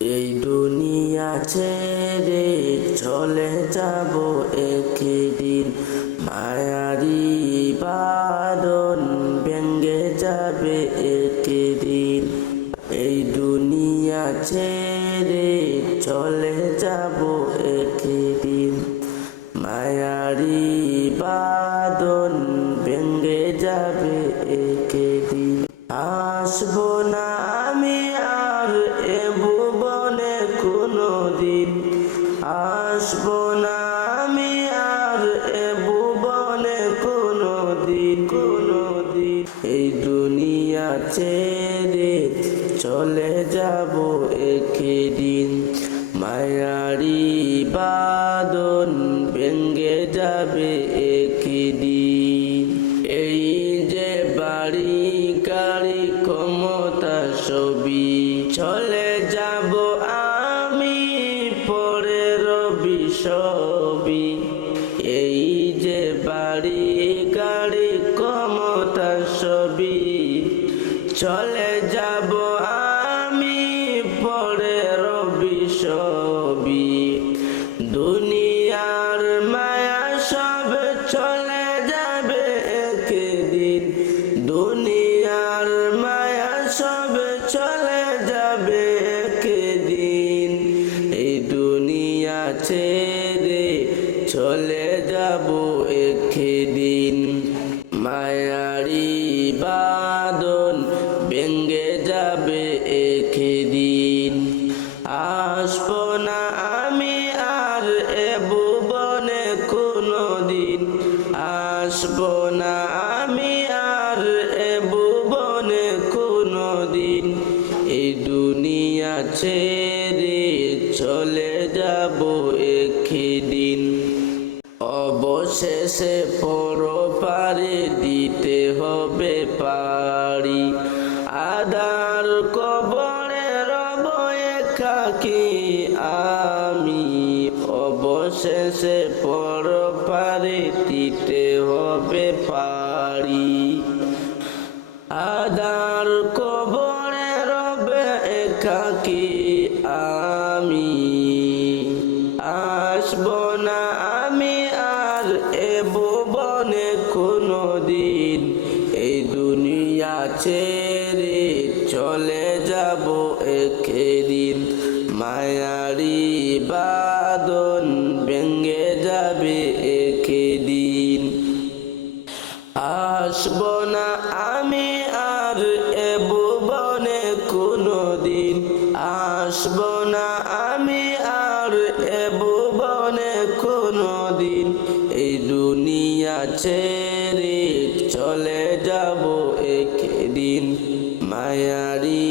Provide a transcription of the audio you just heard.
এই দুনিয়া ছেড়ে চলে যাব একদিন, মায়ারি বাঁধন ভেঙে যাবে একদিন। এই দুনিয়া ছেড়ে চলে যাব একদিন, মায়ারি বাঁধন ভেঙে যাবে একদিন। আসবো না আমি আর এ ভুবনে কোনোদিন, আসবো না আমি আর এ ভুবনে কোনোদিন। এই দুনিয়া ছেড়ে চলে যাব একদিন, মায়ারি বাঁধন ভেঙে যাবে একদিন। এই যে বাড়ি গাড়ি ক্ষমতা সবই চলে যাব আমি পরে রবি সবই। এই যে বাড়ি গাড়ি ক্ষমতা সবই চলে যাব আমি পরে রবি সবই। দুনিয়ার মায়া সব চলে যাবে একদিন, দুনিয়ার মায়া সব চলে যাবে একদিন। এই দুনিয়া ছেড়ে চলে যাব একদিন, মায়ারি বাঁধন ভেঙে যাবে একদিন। আসবো না আমি আর এ ভুবনে কোনোদিন, আসবো না আমি আর এ ভুবনে কোনোদিন। এই দুনিয়া ছেড়ে চলে যাব একদিন। অবশেষে পরপারে দিতে হবে পাড়ি, আদার কবরে রব একাকী আমি। অবশেষে পরপারে দিতে হবে পাড়ি, আদার কবরে রব একাকী আমি। আসবো না আমি আর এ ভুবনে কোনোদিন, এই দুনিয়া ছেড়ে চলে যাব একদিন, মায়ারি বাঁধন ভেঙে যাবে একদিন। আসবো না আমি আর এ ভুবনে কোনোদিন, আসবো না আমি আর এ ভুবনে কোনোদিন। এই দুনিয়া ছেড়ে চলে যাব একদিন, মায়ারি